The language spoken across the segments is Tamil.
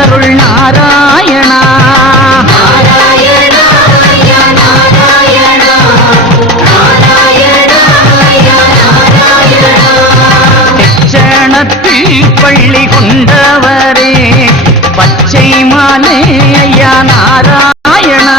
அருள் நாராயணா தெச்சணத்தில் பள்ளி கொண்டவரே பச்சை மாலே ஐயா நாராயணா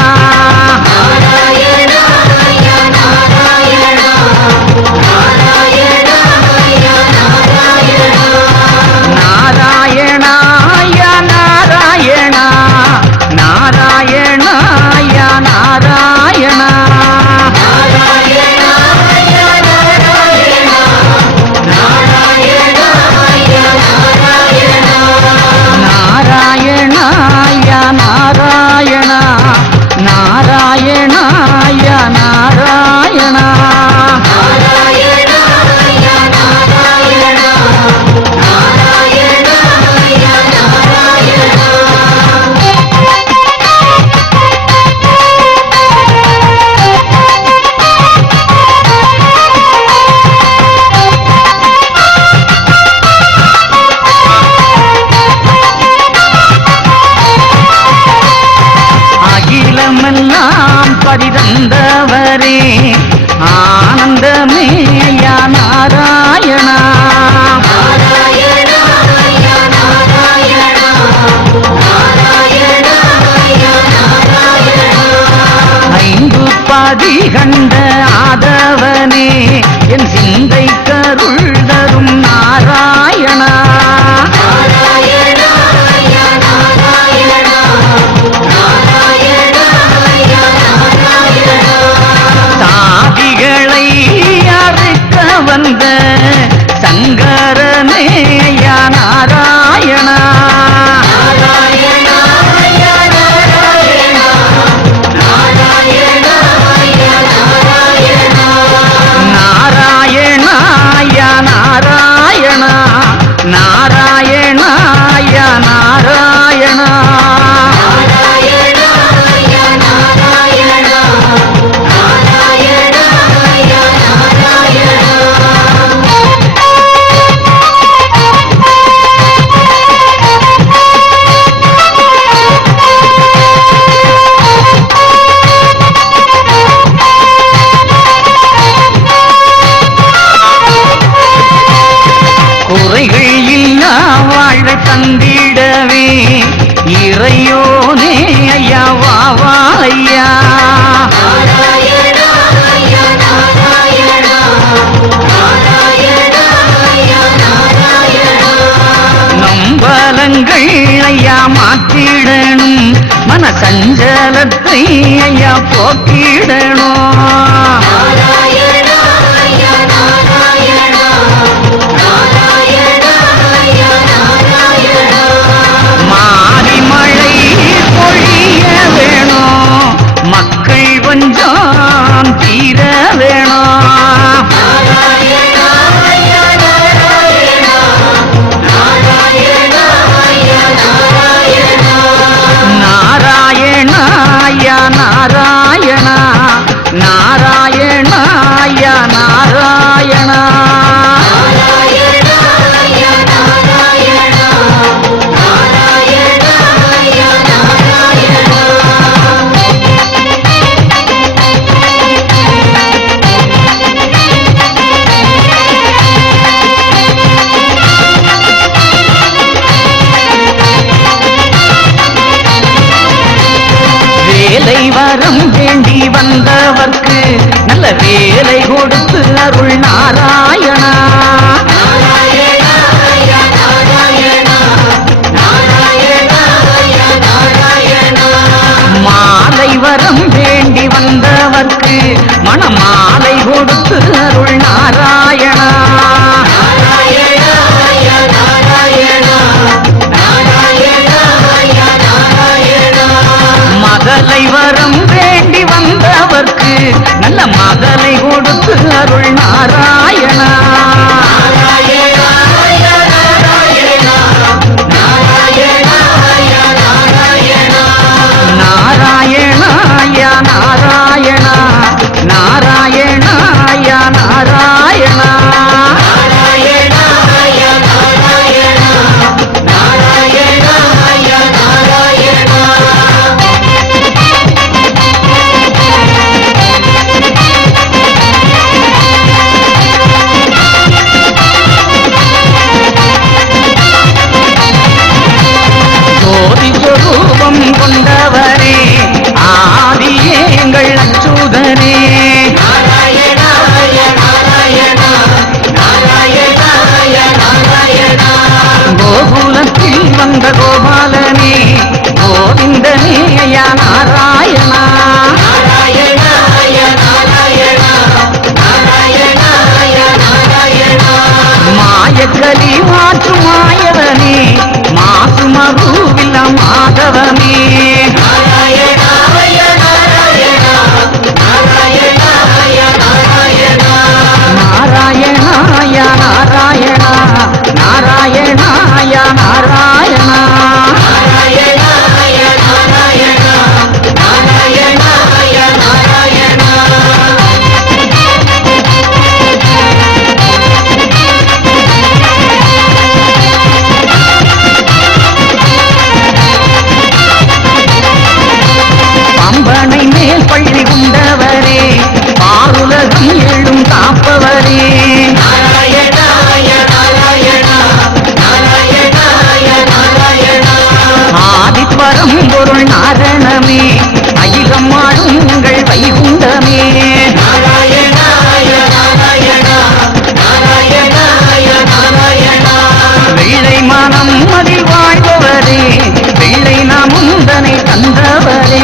பரிதந்தவரே ஆனந்தமே ஐயா நாராயணா ஐந்து பாதி கண்ட ஆதவனே என் சிந்தை கருள் தரும் நாராயணா வந்த சங்கரனே ஐயா நாராயணா நாராயணா ஐயா நாராயணா நாராயணா ஐயா நாராயணா குறைகள் இல்லா வாழ தந்திடவே இறையோனே ஐயா வா ஐயா நம்பலங்கள் ஐயா மாற்றிடணும் மன சஞ்சலத்தை ஐயா போக்கிடணும் மாறி மழை பொழிய வேணும் மக்கள் கொஞ்சம் தீர வேணும் நாராயணா ஐயா நாராயணா நாராயணா ஐயா நாராயணா வேலை வரம் வேண்டி வந்தவர்க்கு நல்ல வேலை கொடுத்து அருள் நாராயணா மாலை வரம் வேண்டி வந்தவர்க்கு மணமாலை கொடுத்து அருள் நாராயணா மதலை வரம் வேண்டி வந்தவர்க்கு நல்ல மதலை கொடுத்து அருள் நாராயணா நாராயணா யா நாராயணா நாராயணா யா நாராயணா நாராயணா யா நாராயணா நாராயணா யா விஸ்வரூபம் கொண்டவரே ஆதியே எங்கள் அச்சுதனே கோகுலத்தில் வந்த கோபாலனே கோவிந்தனே யா நாராயணா மாயக்கலி மாற்று மாயவனே மாசு மருவில்ல மாதவனே நாராயணாய நாராயணா நாராயணாய நாராயணா பம்பனை மேல் பள்ளி கொண்டவரே பாருலகம் எழும் காப்பவரே ஆதித்வரம் பொருள் நாரணமே அகிலம் ஆடும் உங்கள் வைகுண்டமே வெள்ளை மனம் அதில் வாழ்பவரே வெள்ளை நாமுந்தனை தந்தவரே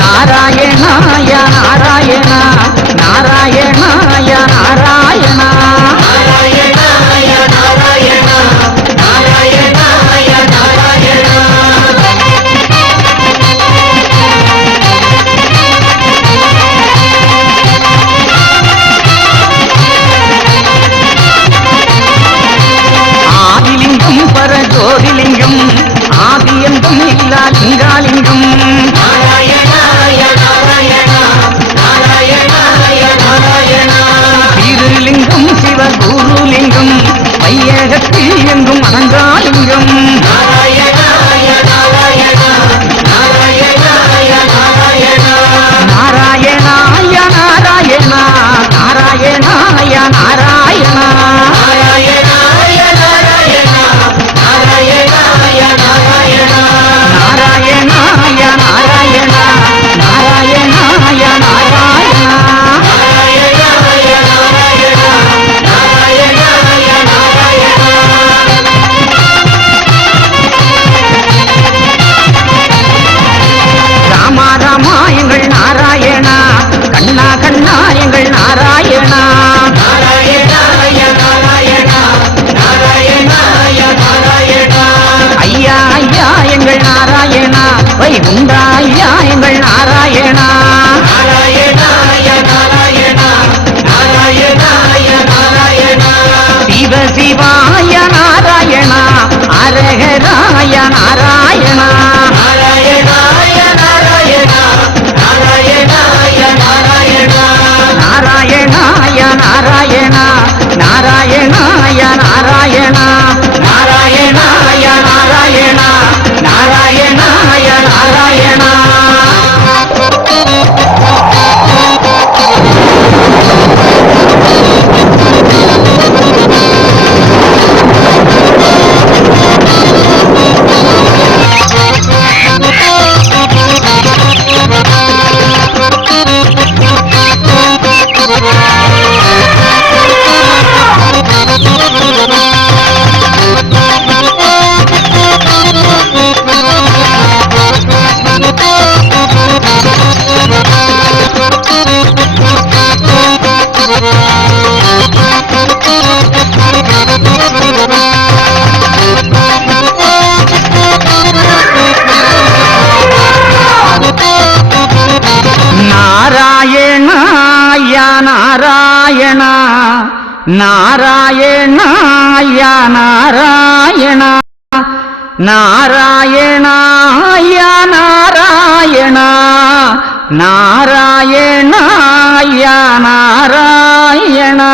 நாராயணாய நாராயணா நாராயணாய நாராயணா ஆதிலிங்கம் பரஜோதிலிங்கம் ஆதியந்தம் இல்லா லிங்காலிங்கம் திருலிங்கம் சிவகுருலிங்கம் வையகத்தில் எங்கும் அனங்காலிங்கம் நாராயணாய நாராயணா நாராயணாய நாராயணா நாராயணாய நாராயணா நாராயணாய நாராயணா ராமா ராமா எங்கள் நாராயணா கண்ணா கண்ணா எங்கள் நாராயணா ஐயா ஐயா எங்கள் நாராயணா வைகுண்டா ஐயா எங்கள் நாராயணா சிவ சிவாய நாராயணா அரகராய நாராயணா நாராயணாய நாராயணா நாராயணாய நாராயணா நாராயணாய நாராயணா நாராயணாய நாராயணா நாராயணா நாராயணாய நாராயணா நாராயணாய நாராயணா நாராயணாய நாராயணா